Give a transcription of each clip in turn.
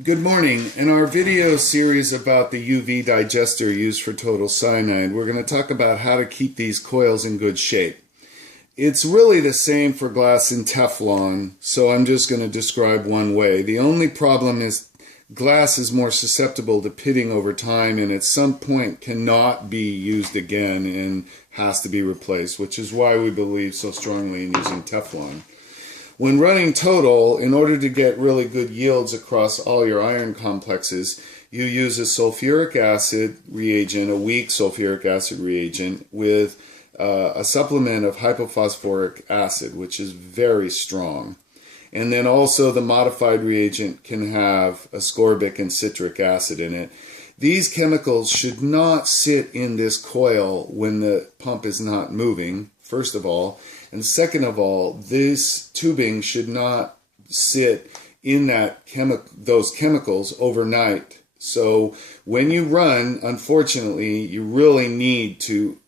Good morning. In our video series about the UV digester used for total cyanide, we're going to talk about how to keep these coils in good shape. It's really the same for glass and Teflon, so I'm just going to describe one way. The only problem is glass is more susceptible to pitting over time and at some point cannot be used again and has to be replaced, which is why we believe so strongly in using Teflon. When running total, in order to get really good yields across all your iron complexes, you use a sulfuric acid reagent, a weak sulfuric acid reagent, with a supplement of hypophosphoric acid, which is very strong. And then also the modified reagent can have ascorbic and citric acid in it. These chemicals should not sit in this coil when the pump is not moving, first of all. And second of all, this tubing should not sit in those chemicals overnight. So when you run, unfortunately, you really need to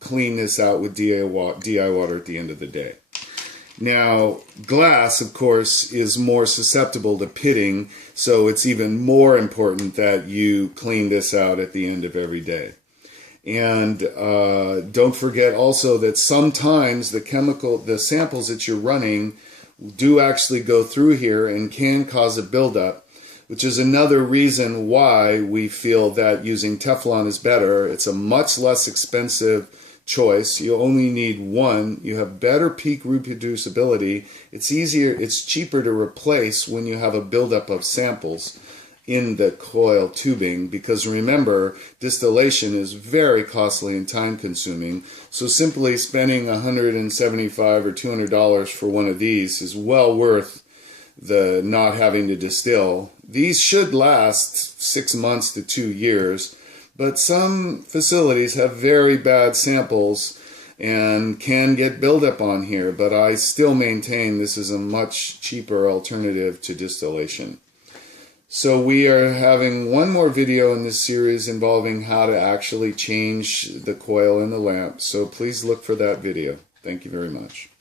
clean this out with DI water at the end of the day. Now, glass, of course, is more susceptible to pitting, so it's even more important that you clean this out at the end of every day. And don't forget also that sometimes the samples that you're running do actually go through here and can cause a buildup, which is another reason why we feel that using Teflon is better. It's a much less expensive choice. You only need one. You have better peak reproducibility. It's cheaper to replace when you have a buildup of samples in the coil tubing, because remember, distillation is very costly and time consuming. So simply spending $175 or $200 for one of these is well worth the not having to distill. These should last 6 months to 2 years, but some facilities have very bad samples and can get buildup on here, but I still maintain this is a much cheaper alternative to distillation. So we are having one more video in this series involving how to actually change the coil in the lamp. So please look for that video. Thank you very much.